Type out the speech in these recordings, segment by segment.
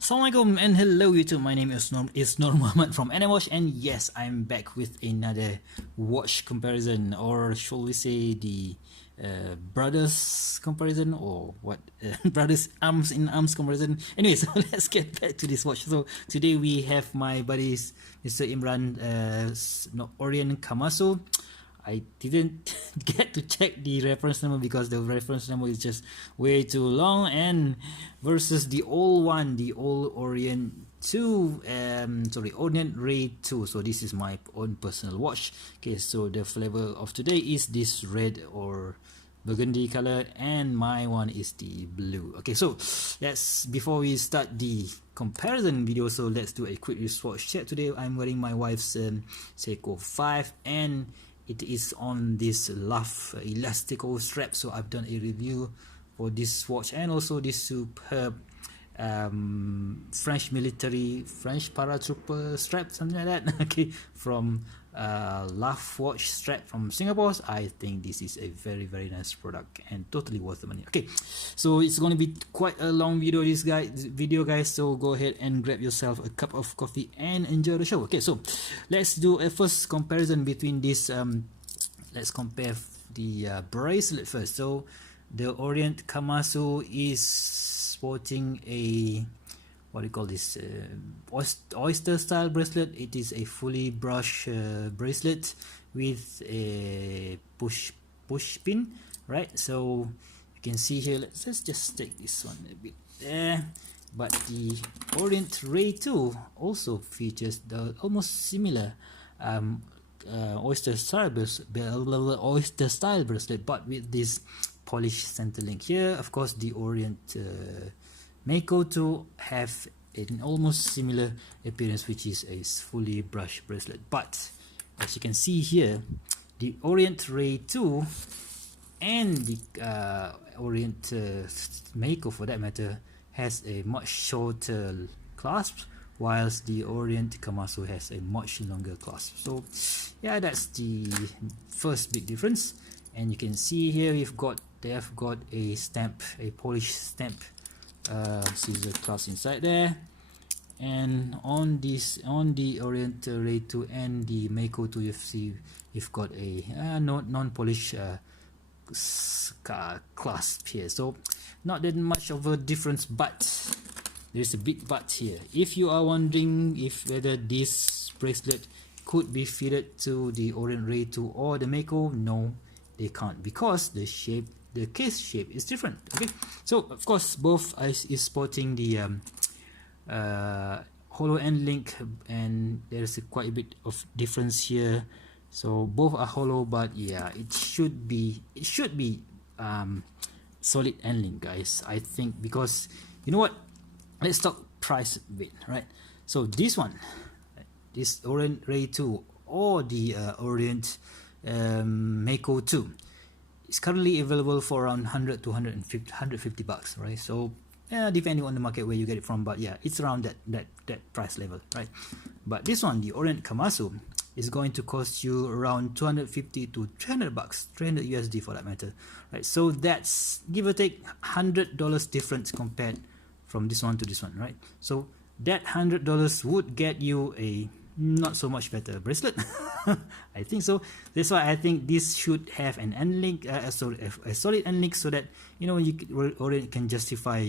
Assalamualaikum and hello YouTube, my name is Nur Muhammad from NMWatch, and yes, I'm back with another watch comparison, or shall we say the brothers comparison, or what, brothers arms in arms comparison. Anyway, so let's get back to this watch. So today we have my buddies Mr. Imran, Orient Kamasu. I didn't get to check the reference number because the reference number is just way too long, and versus the old one, the old Orient 2, Orient Ray 2. So this is my own personal watch. Okay, so the flavor of today is this red or burgundy color, and my one is the blue. Okay, so before we start the comparison video, so let's do a quick swatch check. Today I'm wearing my wife's Seiko 5, and it is on this Luff elastical strap. So I've done a review for this watch and also this superb French paratrooper strap, something like that. Okay, from Luff watch strap from Singapore. I think this is a very nice product and totally worth the money. Okay, so it's going to be quite a long video, this video guys, so go ahead and grab yourself a cup of coffee and enjoy the show. Okay, so let's do a first comparison between this. Let's compare the bracelet first. So the Orient Kamasu is sporting a, what do you call this, oyster style bracelet. It is a fully brushed bracelet with a push pin, right? So you can see here, let's just take this one a bit there. But the Orient Ray 2 also features the almost similar oyster style bracelet, but with this polished center link here. Of course, the Orient Mako 2 have an almost similar appearance, which is a fully brushed bracelet. But as you can see here, the Orient Ray 2 and the Orient Mako, for that matter, has a much shorter clasp, whilst the Orient Kamasu has a much longer clasp. So yeah, that's the first big difference. And you can see here they have got a stamp, a polished stamp scissor clasp inside there. And on the Orient Ray 2 and the Mako 2, you've got a non-polished clasp here. So not that much of a difference, but there's a big but here. If you are wondering whether this bracelet could be fitted to the Orient Ray 2 or the Mako, no, they can't, because the case shape is different. Okay, so of course both is sporting the hollow end link, and there's quite a bit of difference here. So both are hollow, but yeah, it should be solid end link, guys, I think, because you know what, let's talk price a bit, right? So this one, this Orient Ray 2 or the Orient Mako 2 is currently available for around 100 to 150 bucks, right? So yeah, depending on the market where you get it from, but yeah, it's around that price level, right? But this one, the Orient Kamasu, is going to cost you around 250 to 300 bucks, 300 USD for that matter, right? So that's give or take $100 difference compared from this one to this one, right? So that $100 would get you a not so much better bracelet. I think so. That's why I think this should have an end link, a solid end link, so that you know Orient can justify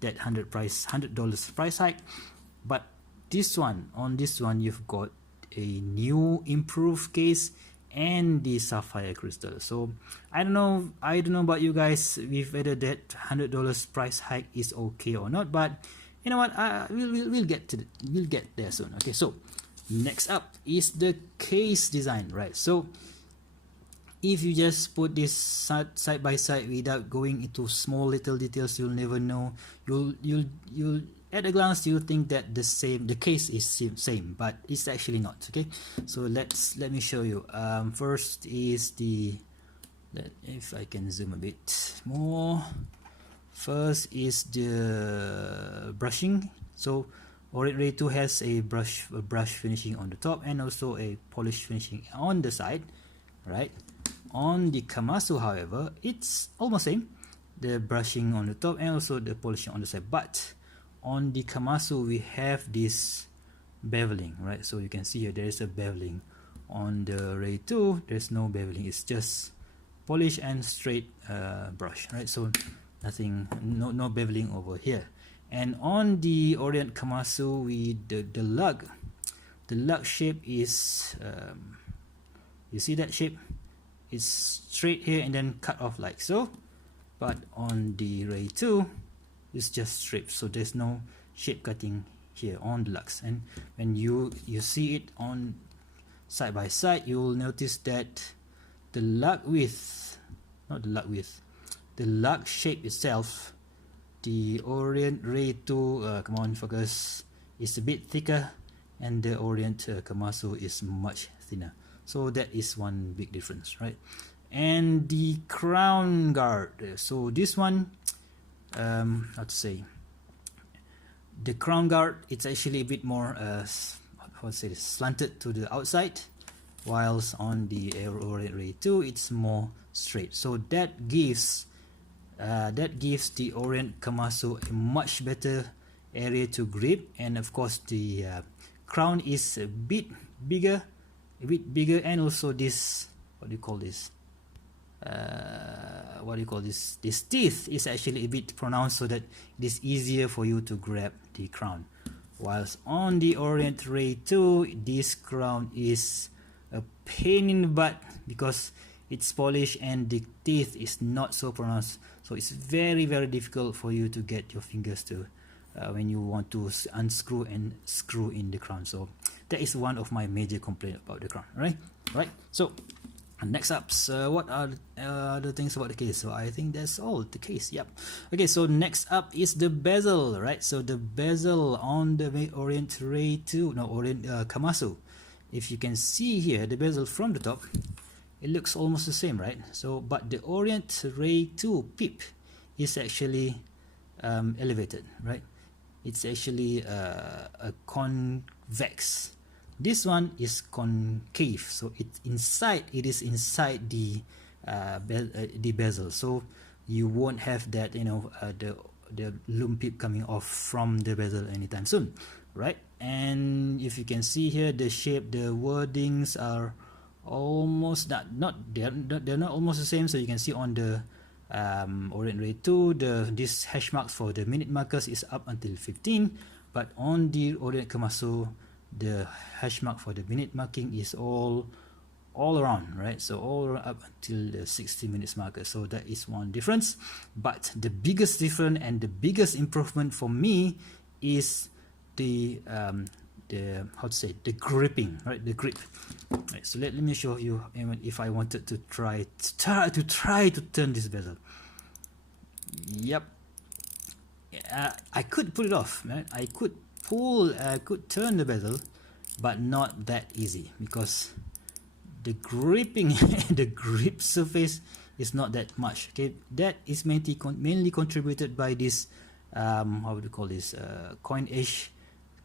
that $100 price hike. But on this one you've got a new improved case and the sapphire crystal. So I don't know about you guys, if whether that $100 price hike is okay or not, but you know what, we'll get there soon. Okay, so next up is the case design, right? So if you just put this side by side without going into small little details, you'll never know. You'll at a glance you'll think that the case is same, but it's actually not. Okay, so let me show you. First is if I can zoom a bit more. First is the brushing. So Orient Ray 2 has a brush finishing on the top and also a polish finishing on the side, right? On the Kamasu, however, it's almost same, the brushing on the top and also the polishing on the side. But on the Kamasu we have this beveling, right? So you can see here there is a beveling. On the Ray 2 there's no beveling, it's just polish and straight brush, right? So nothing, no beveling over here. And on the Orient Kamasu, the lug shape is you see that shape, it's straight here and then cut off like so. But on the Ray 2 it's just straight, so there's no shape cutting here on the lugs. And when you see it on side by side, you will notice that the lug width, not the lug width, the lug shape itself, the Orient Ray 2, come on focus, is a bit thicker, and the Orient Kamasu is much thinner. So that is one big difference, right? And the crown guard, so this one, how to say, the crown guard, it's actually a bit more how to say this, slanted to the outside, whilst on the Orient Ray 2 it's more straight. So that gives the Orient Kamasu a much better area to grip, and of course the crown is a bit bigger, and also this, what do you call this, this teeth is actually a bit pronounced, so that it is easier for you to grab the crown. Whilst on the Orient Ray 2, this crown is a pain in the butt because it's polished and the teeth is not so pronounced, so it's very difficult for you to get your fingers to when you want to unscrew and screw in the crown. So that is one of my major complaints about the crown, right? So next up, what are the things about the case? So I think that's all the case. Yep. Okay, so next up is the bezel, right? So the bezel on the Orient Ray 2, no, Orient Kamasu, if you can see here, the bezel from the top, it looks almost the same, right? So but the Orient Ray 2 pip is actually elevated, right? It's actually a convex. This one is concave, so it is inside the bezel, so you won't have that, you know, the loom pip coming off from the bezel anytime soon, right? And if you can see here, the shape, the wordings are almost they're not almost the same. So you can see on the Orient Ray 2, this hash marks for the minute markers is up until 15, but on the Orient Kamasu, the hash mark for the minute marking is all around, right? So all around up until the 60 minutes marker. So that is one difference. But the biggest difference and the biggest improvement for me is the how to say, the gripping, right? The grip. Right, so let me show you if I wanted to try to turn this bezel. Yep. I could pull it off, right? I could turn the bezel, but not that easy because the gripping the grip surface is not that much. Okay, that is mainly contributed by this how would you call this, coin-ish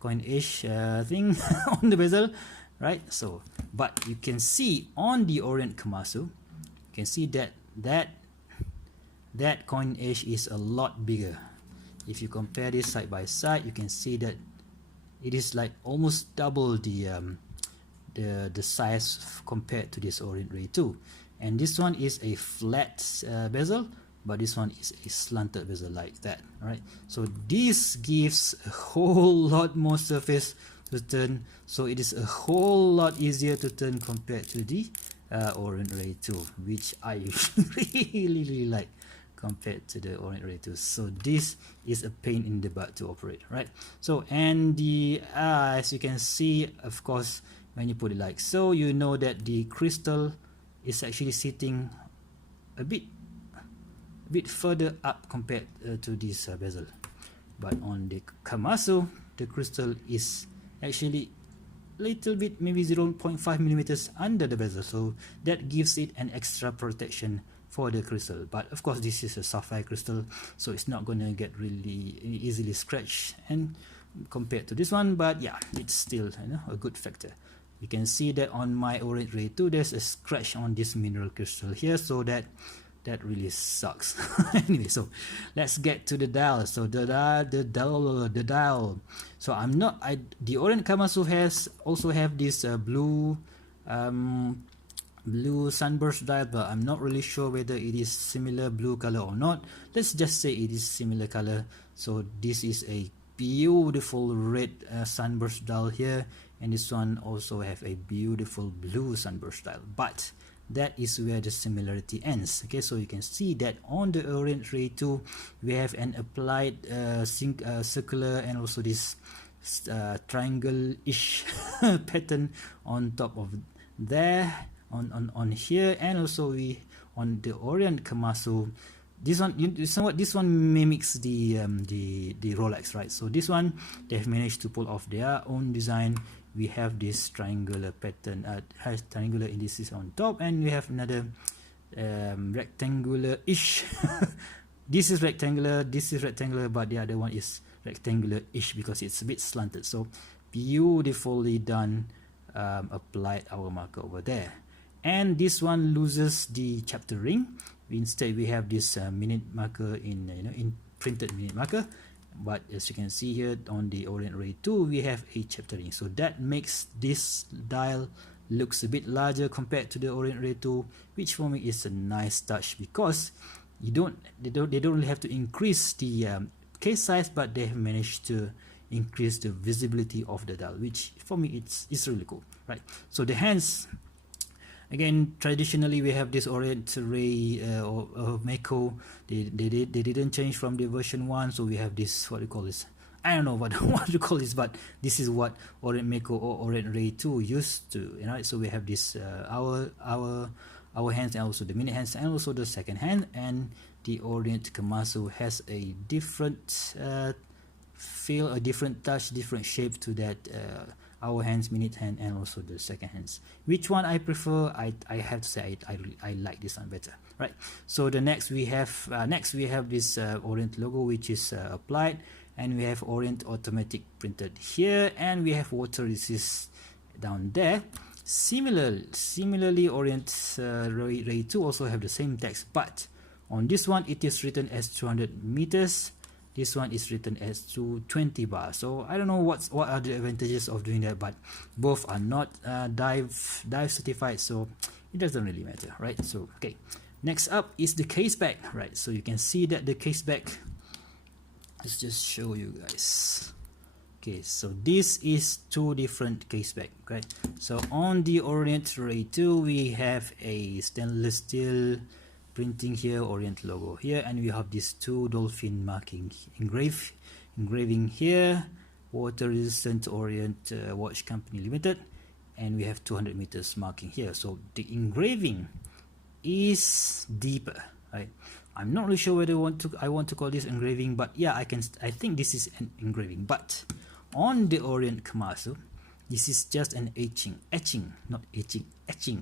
thing on the bezel, right? So but you can see on the Orient Kamasu, you can see that coin-ish is a lot bigger. If you compare this side by side, you can see that it is like almost double the size compared to this Orient Ray 2. And this one is a flat bezel, but this one is a slanted bezel like that, right? So this gives a whole lot more surface to turn, so it is a whole lot easier to turn compared to the Orient Ray 2, which I really like compared to the Orient Ray 2. So this is a pain in the butt to operate, right? So and the as you can see, of course, when you put it like so, you know that the crystal is actually sitting a bit further up compared to this bezel. But on the Kamasu, the crystal is actually little bit, maybe 0.5 millimeters under the bezel, so that gives it an extra protection for the crystal. But of course this is a sapphire crystal, so it's not going to get really easily scratched and compared to this one, but yeah, it's still, you know, a good factor. You can see that on my Orient Ray 2 there's a scratch on this mineral crystal here, so that that really sucks. Anyway, so let's get to the dial. So the dial. So the Orient Kamasu has also have this blue sunburst dial, but I'm not really sure whether it is similar blue color or not. Let's just say it is similar color. So this is a beautiful red sunburst dial here, and this one also have a beautiful blue sunburst dial, but that is where the similarity ends. Okay, so you can see that on the Orient Ray 2 we have an applied circular and also this triangle-ish pattern on top of there, on here, and also we on the Orient Kamasu. This one mimics the Rolex, right? So this one they've managed to pull off their own design. We have this triangular pattern, has triangular indices on top, and we have another rectangular-ish. This is rectangular, but the other one is rectangular-ish because it's a bit slanted. So beautifully done, applied our marker over there. And this one loses the chapter ring. Instead, we have this minute marker in printed minute marker. But as you can see here on the Orient Ray 2, we have a chapter ring. So that makes this dial looks a bit larger compared to the Orient Ray 2, which for me is a nice touch because they don't really have to increase the case size, but they have managed to increase the visibility of the dial, which for me it's really cool, right? So the hands. Again, traditionally we have this Orient Ray or Mako. They didn't change from the version 1, so we have this, what do you call this? I don't know what to call this, but this is what Orient Mako or Orient Ray 2 used to, right? So we have this our hands, and also the minute hands, and also the second hand. And the Orient Kamasu has a different feel, a different touch, different shape to that our hands, minute hand, and also the second hands. Which one I prefer? I have to say I like this one better, right? So the next we have this Orient logo, which is applied, and we have Orient automatic printed here, and we have water resist down there. Similarly, Orient Ray 2 also have the same text, but on this one it is written as 200 meters. This one is written as 220 bar. So I don't know what are the advantages of doing that, but both are not dive certified, so it doesn't really matter, right? So okay, next up is the case back, right? So you can see that the case back, let's just show you guys. Okay, so this is two different case back, right? So on the Orient Ray 2 we have a stainless steel printing here, Orient logo here, and we have these two dolphin marking engraving here, water resistant Orient Watch Company Limited, and we have 200 meters marking here. So the engraving is deeper, right? I'm not really sure whether I want to call this engraving, but yeah, I think this is an engraving. But on the Orient Kamasu, this is just an etching,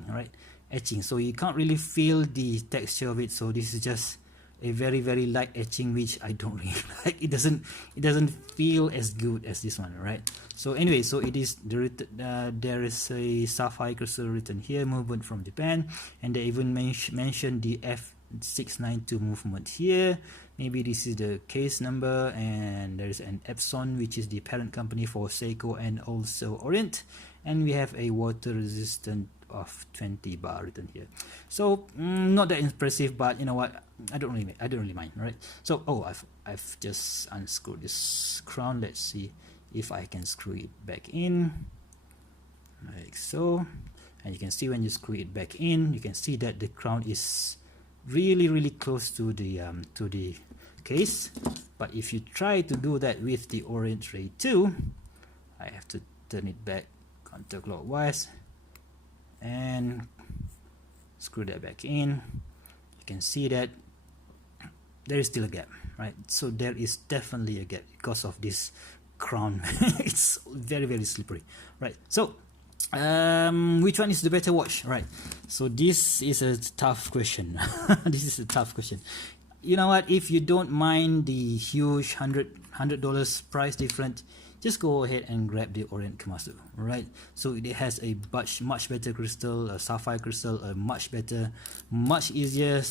right? Etching, so you can't really feel the texture of it. So this is just a very light etching, which I don't really like. It doesn't feel as good as this one, right? So anyway, so it is there is a sapphire crystal written here, movement from Japan, and they even mentioned the F692 movement here. Maybe this is the case number, and there is an Epson, which is the parent company for Seiko and also Orient, and we have a water resistant of 20 bar written here. So not that impressive, but you know what, I don't really mind, right? So I've just unscrewed this crown. Let's see if I can screw it back in like so, and you can see when you screw it back in, you can see that the crown is really close to the case. But if you try to do that with the Orient Ray 2, I have to turn it back counterclockwise and screw that back in. You can see that there is still a gap, right? So there is definitely a gap because of this crown. It's very slippery, right? So which one is the better watch, right? So this is a tough question. This is a tough question. You know what, if you don't mind the huge $100 price difference, just go ahead and grab the Orient Kamasu. Right, so it has a much better crystal, a sapphire crystal, a much better, much easier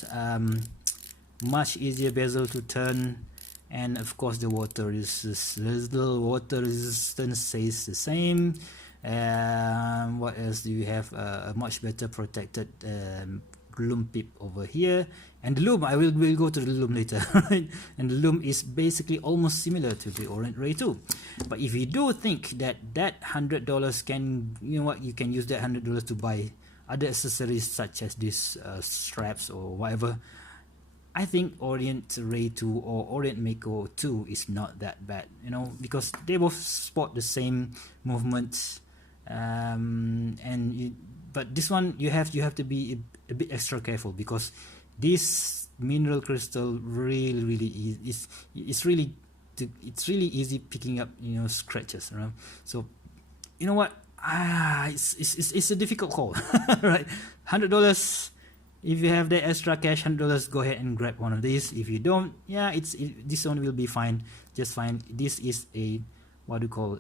bezel to turn, and of course the water resistance stays the same. What else do you have? A much better protected loom pip over here, and the loom, I will go to the loom later. Right, and the loom is basically almost similar to the Orient Ray 2. But if you do think that $100 can, you know what, you can use that $100 to buy other accessories such as these straps or whatever, I think Orient Ray 2 or Orient Mako 2 is not that bad, you know, because they both sport the same movements, but this one you have to be a bit extra careful, because this mineral crystal really is it's really easy picking up, you know, scratches around. So you know what, it's a difficult call. Right, $100. If you have the extra cash, $100, go ahead and grab one of these. If you don't, yeah, this one will be fine, just fine. This is a, what do you call,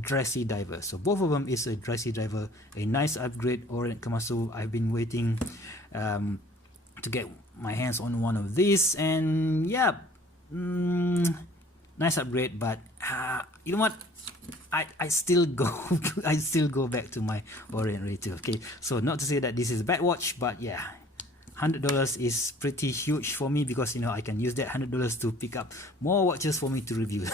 dressy diver. So both of them is a dressy diver, a nice upgrade. Orient Kamasu, I've been waiting to get my hands on one of these, and yeah, nice upgrade. But you know what, I still go back to my Orient Ray 2. Okay, so not to say that this is a bad watch, but yeah, $100 is pretty huge for me, because you know I can use that $100 to pick up more watches for me to review.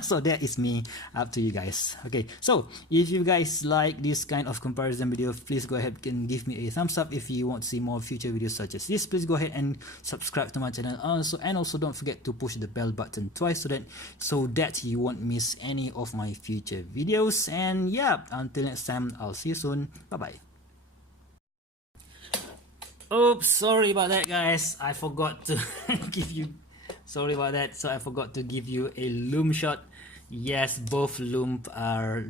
So that is me, up to you guys. Okay, so if you guys like this kind of comparison video, please go ahead and give me a thumbs up. If you want to see more future videos such as this, please go ahead and subscribe to my channel also, and also don't forget to push the bell button twice so that you won't miss any of my future videos. And yeah, until next time, I'll see you soon. Bye bye. Oops, sorry about that, guys. I forgot to give you, sorry about that. So I forgot to give you a loom shot. Yes, both loom are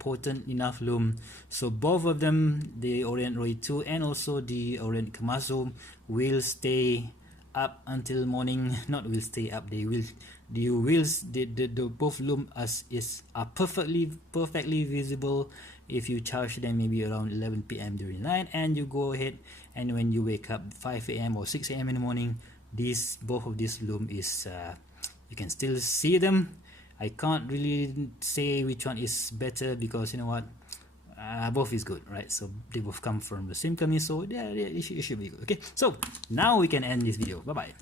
potent enough loom. So both of them, the Orient Ray 2 and also the Orient Kamasu, will stay up until morning. Not will stay up, they will, the both loom are perfectly visible if you charge them maybe around 11 p.m. during the night, and you go ahead and when you wake up 5 a.m. or 6 a.m. in the morning, both of this loom is you can still see them. I can't really say which one is better, because you know what, both is good, right? So they both come from the same company, so yeah, it should be good. Okay, so now we can end this video. Bye bye.